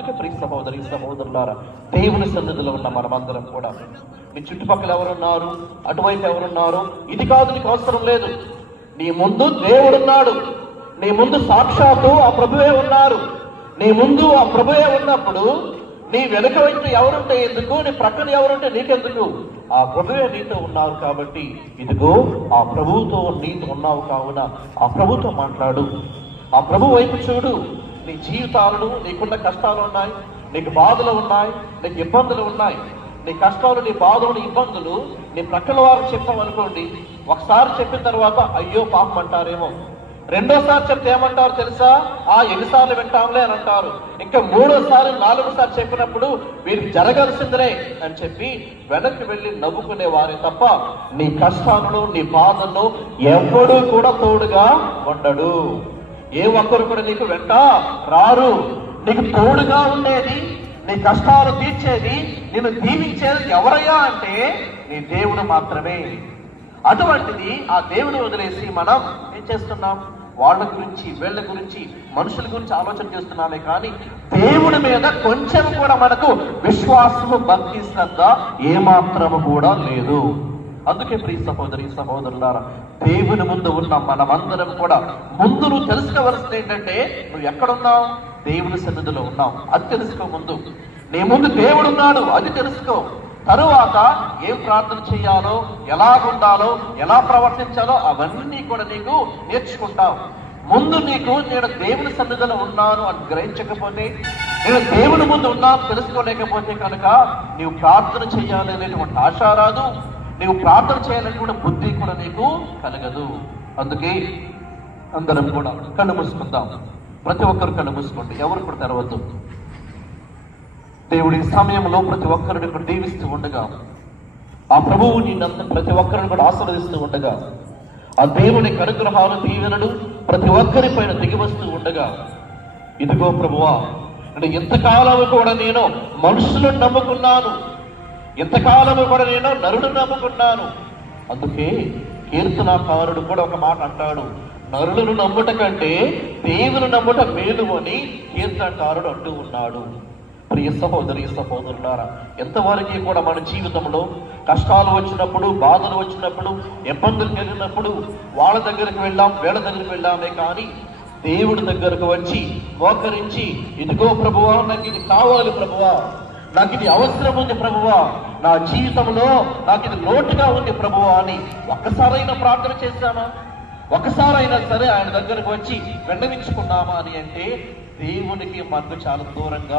అందుకే ప్రియ సహోదరి సహోదరులారా, దేవుని సన్నిధిలో ఉన్న మనమందరం కూడా, నీ చుట్టుపక్కల ఎవరున్నారు, అటువైపు ఎవరున్నారు, ఇది కాదు, నీకు అవసరం లేదు. నీ ముందు దేవుడున్నాడు, నీ ముందు సాక్షాత్తు ఆ ప్రభువే ఉన్నారు. నీ ముందు ఆ ప్రభువే ఉన్నప్పుడు నీ వెనుక వైపు ఎవరుంటే ఎందుకు, నీ ప్రక్కన ఎవరుంటే నీకెందుకు? ఆ ప్రభువే నీతో ఉన్నారు కాబట్టి ఇదిగో ఆ ప్రభువుతో నీతో ఉన్నావు కావున ఆ ప్రభుతో మాట్లాడు, ఆ ప్రభు వైపు చూడు. నీ జీవితాలను, నీకున్న కష్టాలు ఉన్నాయి, నీకు బాధలు ఉన్నాయి, నీకు ఇబ్బందులు ఉన్నాయి. నీ కష్టాలు, నీ బాధలు, నీ ఇబ్బందులు నీ ప్రక్కల వారు చెప్పామనుకోండి, ఒకసారి చెప్పిన తర్వాత అయ్యో పాపం అంటారేమో, రెండోసారి చెప్తే ఏమంటారు తెలుసా? ఎన్నిసార్లు వింటాంలే అని అంటారు. ఇంకా మూడోసారి, నాలుగోసారి చెప్పినప్పుడు వీరికి జరగాల్సిందిరే అని చెప్పి వెనక్కి వెళ్ళి నవ్వుకునే వారే తప్ప నీ కష్టాలను, నీ బాధలను ఎవడూ కూడా తోడుగా ఉండడు. ఏ ఒక్కరు కూడా నీకు వెంట రారు. నీకు తోడుగా ఉండేది, నీ కష్టాలు తీర్చేది, నిన్ను దీవించేది ఎవరయ్యా అంటే నీ దేవుడు మాత్రమే. అటువంటిది ఆ దేవుని వదిలేసి మనం ఏం చేస్తున్నాం? వాళ్ళ గురించి, వీళ్ళ గురించి, మనుషుల గురించి ఆలోచన చేస్తున్నామే కానీ దేవుడి మీద కొంచెం కూడా మనకు విశ్వాసము, భక్తి, శ్రద్ధ ఏమాత్రము కూడా లేదు. అందుకే ప్రియ సహోదరి సహోదరులారా, దేవుని ముందు ఉన్న మనమందరం కూడా ముందు నువ్వు తెలుసుకోవలసింది ఏంటంటే, నువ్వు ఎక్కడున్నావు? దేవుని సన్నిధిలో ఉన్నావు, అది తెలుసుకో. ముందు నీ ముందు దేవుడు ఉన్నాడు, అది తెలుసుకో. తరువాత ఏం ప్రార్థన చేయాలో, ఎలా ఉండాలో, ఎలా ప్రవర్తించాలో అవన్నీ కూడా నీకు నేర్చుకుంటావు. ముందు నీకు నేను దేవుని సన్నిధిలో ఉన్నాను అని గ్రహించకపోతే, నేను దేవుని ముందు ఉన్నాను తెలుసుకోలేకపోతే కనుక నీవు ప్రార్థన చేయాలి అనేటువంటి ఆశ రాదు, నీవు ప్రార్థన చేయాలనేటువంటి బుద్ధి కూడా నీకు కలగదు. అందుకే అందరం కూడా కళ్ళు మూసుకుందాం. ప్రతి ఒక్కరు కళ్ళు మూసుకోండి, ఎవరు కూడా తెరవద్దు. దేవుడి సమయంలో ప్రతి ఒక్కరిని కూడా దీవిస్తూ ఉండగా, ఆ ప్రభువు నిన్నంత ప్రతి ఒక్కరిని కూడా ఆశీర్వదిస్తూ ఉండగా, ఆ దేవుని అనుగ్రహాలు, దీవెనలు ప్రతి ఒక్కరి పైన దిగివస్తూ ఉండగా, ఇదిగో ప్రభువా, ఎంతకాలము కూడా నేను మనుషులను నమ్ముకున్నాను, ఎంతకాలము కూడా నేను నరుడు నమ్ముకున్నాను. అందుకే కీర్తనాకారుడు కూడా ఒక మాట అంటాడు, నరులను నమ్ముట కంటే దేవుని నమ్ముట మేలు అని కీర్తనకారుడు అంటూ ఉన్నాడు. ప్రియ సహోదరి సహోదరులారా, ఎంతవరకు కూడా మన జీవితంలో కష్టాలు వచ్చినప్పుడు, బాధలు వచ్చినప్పుడు, ఇబ్బందులు కలిగినప్పుడు వాళ్ళ దగ్గరికి వెళ్ళాం, వీళ్ళ దగ్గరికి వెళ్ళామే కానీ దేవుడి దగ్గరకు వచ్చి మోకరించి, ఇదిగో ప్రభువా, నాకు ఇది కావాలి ప్రభువా, నాకు ఇది అవసరం ఉంది ప్రభువా, నా జీవితంలో నాకు ఇది లోటుగా ఉంది ప్రభువా అని ఒక్కసారైనా ప్రార్థన చేశామా? ఒకసారైనా సరే ఆయన దగ్గరకు వచ్చి విన్నవించుకున్నామా అని అంటే దేవునికి మనకు చాలా దూరంగా